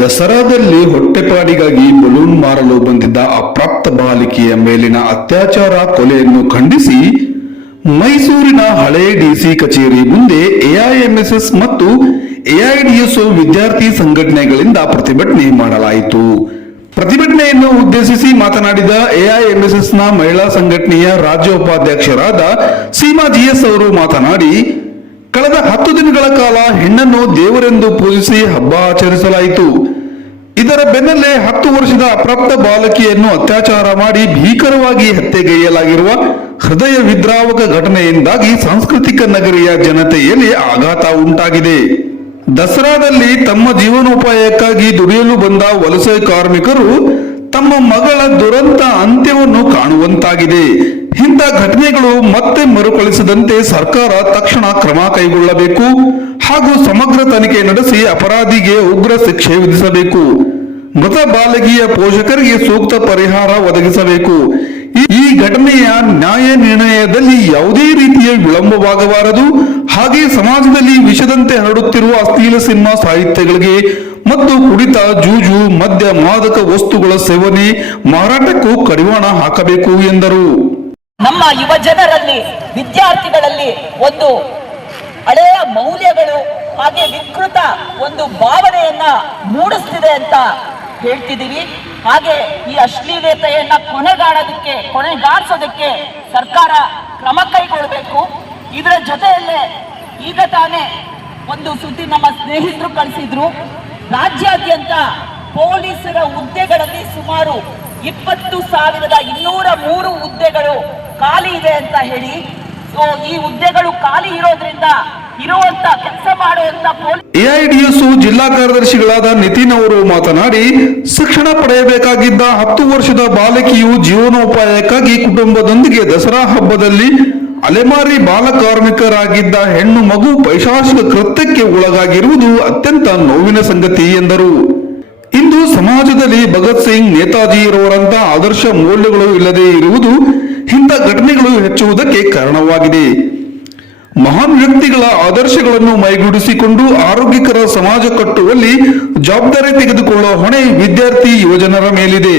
ದಸರಾದಲ್ಲಿ ಹೊಟ್ಟೆಪಾಡಿಗಾಗಿ ಬಲೂನ್ ಮಾರಲು ಬಂದಿದ್ದ ಅಪ್ರಾಪ್ತ ಬಾಲಿಕೆಯ ಮೇಲಿನ ಅತ್ಯಾಚಾರ ಕೊಲೆಯನ್ನು ಖಂಡಿಸಿ ಮೈಸೂರಿನ ಹಳೆ ಡಿಸಿ ಕಚೇರಿ ಮುಂದೆ ಎಐಎಂಎಸ್ಎಸ್ ಮತ್ತು ಎಐಡಿಎಸ್ಒ ವಿದ್ಯಾರ್ಥಿ ಸಂಘಟನೆಗಳಿಂದ ಪ್ರತಿಭಟನೆ ಮಾಡಲಾಯಿತು. ಪ್ರತಿಭಟನೆಯನ್ನು ಉದ್ದೇಶಿಸಿ ಮಾತನಾಡಿದ ಎಐಎಂಎಸ್ಎಸ್ನ ಮಹಿಳಾ ಸಂಘಟನೆಯ ರಾಜ್ಯ ಉಪಾಧ್ಯಕ್ಷರಾದ ಸೀಮಾ ಜಿಎಸ್ ಅವರು ಮಾತನಾಡಿ ಕಳೆದ ಹತ್ತು ದಿನಗಳ ಕಾಲ ಹೆಣ್ಣನ್ನು ದೇವರೆಂದು ಪೂಜಿಸಿ ಹಬ್ಬ ಆಚರಿಸಲಾಯಿತು. ಇದರ ಬೆನ್ನಲ್ಲೇ ಹತ್ತು ವರ್ಷದ ಅಪ್ರಾಪ್ತ ಬಾಲಕಿಯನ್ನು ಅತ್ಯಾಚಾರ ಮಾಡಿ ಭೀಕರವಾಗಿ ಹತ್ಯೆಗೈಯಲಾಗಿರುವ ಹೃದಯ ವಿದ್ರಾವಕ ಘಟನೆಯಿಂದಾಗಿ ಸಾಂಸ್ಕೃತಿಕ ನಗರಿಯ ಜನತೆಯಲ್ಲಿ ಆಘಾತ ಉಂಟಾಗಿದೆ. ದಸರಾದಲ್ಲಿ ತಮ್ಮ ಜೀವನೋಪಾಯಕ್ಕಾಗಿ ದುಡಿಯಲು ಬಂದ ವಲಸೆ ಕಾರ್ಮಿಕರು ತಮ್ಮ ಮಗಳ ದುರಂತ ಅಂತ್ಯವನ್ನು ಕಾಣುವಂತಾಗಿದೆ. ಇಂಥ ಘಟನೆಗಳು ಮತ್ತೆ ಮರುಕಳಿಸದಂತೆ ಸರ್ಕಾರ ತಕ್ಷಣ ಕ್ರಮ ಕೈಗೊಳ್ಳಬೇಕು ಹಾಗೂ ಸಮಗ್ರ ತನಿಖೆ ನಡೆಸಿ ಅಪರಾಧಿಗೆ ಉಗ್ರ ಶಿಕ್ಷೆ ವಿಧಿಸಬೇಕು. ಮೃತ ಬಾಲಕಿಯ ಪೋಷಕರಿಗೆ ಸೂಕ್ತ ಪರಿಹಾರ ಒದಗಿಸಬೇಕು. ಈ- ಘಟನೆಯ ನ್ಯಾಯ ನಿರ್ಣಯದಲ್ಲಿ ಯಾವುದೇ ರೀತಿಯ ವಿಳಂಬವಾಗಬಾರದು. ಹಾಗೆ ಸಮಾಜದಲ್ಲಿ ವಿಷದಂತೆ ಹರಡುತ್ತಿರುವ ಅಶ್ಲೀಲ ಸಿನಿಮಾ ಸಾಹಿತ್ಯಗಳಿಗೆ ಮತ್ತು ಕುಡಿತ, ಜೂಜು, ಮದ್ಯ, ಮಾದಕ ವಸ್ತುಗಳ ಸೇವನೆ ಮಾರಾಟಕ್ಕೂ ಕಡಿವಾಣ ಹಾಕಬೇಕು ಎಂದರು. ನಮ್ಮ ಯುವ ಜನರಲ್ಲಿ, ವಿದ್ಯಾರ್ಥಿಗಳಲ್ಲಿ ಒಂದು ಹಳೆಯ ಮೌಲ್ಯಗಳು, ಹಾಗೆ ವಿಕೃತ ಒಂದು ಭಾವನೆಯನ್ನ ಮೂಡಿಸ್ತಿದೆ ಅಂತ ಹೇಳ್ತಿದೀವಿ ಹಾಗೆ ಈ ಅಶ್ಲೀಲತೆಯನ್ನ ಕೊನೆಗಾಣೋದಕ್ಕೆ ಕೊನೆಗಾಡಿಸೋದಕ್ಕೆ ಸರ್ಕಾರ ಕ್ರಮ ಕೈಗೊಳ್ಳಬೇಕು ಇದರ ಜೊತೆಯಲ್ಲೇ ಈಗ ತಾನೇ ಒಂದು ಸುದ್ದಿ ನಮ್ಮ ಸ್ನೇಹಿತರು ಕಳಿಸಿದ್ರು. ರಾಜ್ಯಾದ್ಯಂತ ಪೊಲೀಸರ ಹುದ್ದೆಗಳಲ್ಲಿ ಸುಮಾರು ಇಪ್ಪತ್ತು ಸಾವಿರದ ಇನ್ನೂರ ಮೂರು ಹುದ್ದೆಗಳು ಖಾಲಿ ಇದೆ ಅಂತ ಹೇಳಿ ಈ ಹುದ್ದೆಗಳು ಖಾಲಿ ಇರೋದ್ರಿಂದ ಇರುವಂತ ಕೆಲಸ ಮಾಡುವಂತ ಎಐಡಿಎಸ್ ಜಿಲ್ಲಾ ಕಾರ್ಯದರ್ಶಿಗಳಾದ ನಿತಿನ್ ಅವರು ಮಾತನಾಡಿ, ಶಿಕ್ಷಣ ಪಡೆಯಬೇಕಾಗಿದ್ದ ಹತ್ತು ವರ್ಷದ ಬಾಲಕಿಯು ಜೀವನೋಪಾಯಕ್ಕಾಗಿ ಕುಟುಂಬದೊಂದಿಗೆ ದಸರಾ ಹಬ್ಬದಲ್ಲಿ ಅಲೆಮಾರಿ ಬಾಲಕಾರ್ಮಿಕರಾಗಿದ್ದ ಹೆಣ್ಣು ಮಗು ಪೈಶಾಚಿಕ ಕೃತ್ಯಕ್ಕೆ ಒಳಗಾಗಿರುವುದು ಅತ್ಯಂತ ನೋವಿನ ಸಂಗತಿ ಎಂದರು. ಇಂದು ಸಮಾಜದಲ್ಲಿ ಭಗತ್ ಸಿಂಗ್ ನೇತಾಜಿ ಇರುವರಂತ ಆದರ್ಶ ಮೌಲ್ಯಗಳು ಇಲ್ಲದೆ ಇರುವುದು ಇಂಥ ಘಟನೆಗಳು ಹೆಚ್ಚುವುದಕ್ಕೆ ಕಾರಣವಾಗಿದೆ. ಮಹಾನ್ ವ್ಯಕ್ತಿಗಳ ಆದರ್ಶಗಳನ್ನು ಮೈಗೂಡಿಸಿಕೊಂಡು ಆರೋಗ್ಯಕರ ಸಮಾಜ ಕಟ್ಟುವಲ್ಲಿ ಜವಾಬ್ದಾರಿ ತೆಗೆದುಕೊಳ್ಳುವ ಹೊಣೆ ವಿದ್ಯಾರ್ಥಿ ಯುವಜನರ ಮೇಲಿದೆ.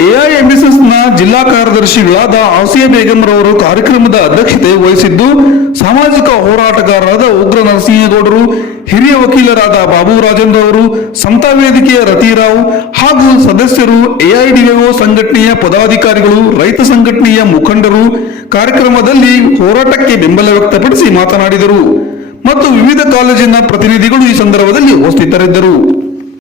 ಎಐಎಂಎಸ್ಎಸ್ನ ಜಿಲ್ಲಾ ಕಾರ್ಯದರ್ಶಿಗಳಾದ ಆಸಿಯಾ ಬೇಗಂ ರವರು ಕಾರ್ಯಕ್ರಮದ ಅಧ್ಯಕ್ಷತೆ ವಹಿಸಿದ್ದು, ಸಾಮಾಜಿಕ ಹೋರಾಟಗಾರರಾದ ಉಗ್ರ ನರಸಿಂಹೇಗೌಡರು, ಹಿರಿಯ ವಕೀಲರಾದ ಬಾಬು ರಾಜೇಂದ್ರ ಅವರು, ಸಂತ ವೇದಿಕೆಯ ರತಿರಾವ್ ಹಾಗೂ ಸದಸ್ಯರು, ಎಐಡಿಒ ಸಂಘಟನೆಯ ಪದಾಧಿಕಾರಿಗಳು, ರೈತ ಸಂಘಟನೆಯ ಮುಖಂಡರು ಕಾರ್ಯಕ್ರಮದಲ್ಲಿ ಹೋರಾಟಕ್ಕೆ ಬೆಂಬಲ ವ್ಯಕ್ತಪಡಿಸಿ ಮಾತನಾಡಿದರು. ಮತ್ತು ವಿವಿಧ ಕಾಲೇಜಿನ ಪ್ರತಿನಿಧಿಗಳು ಈ ಸಂದರ್ಭದಲ್ಲಿ ಉಪಸ್ಥಿತರಿದ್ದರು.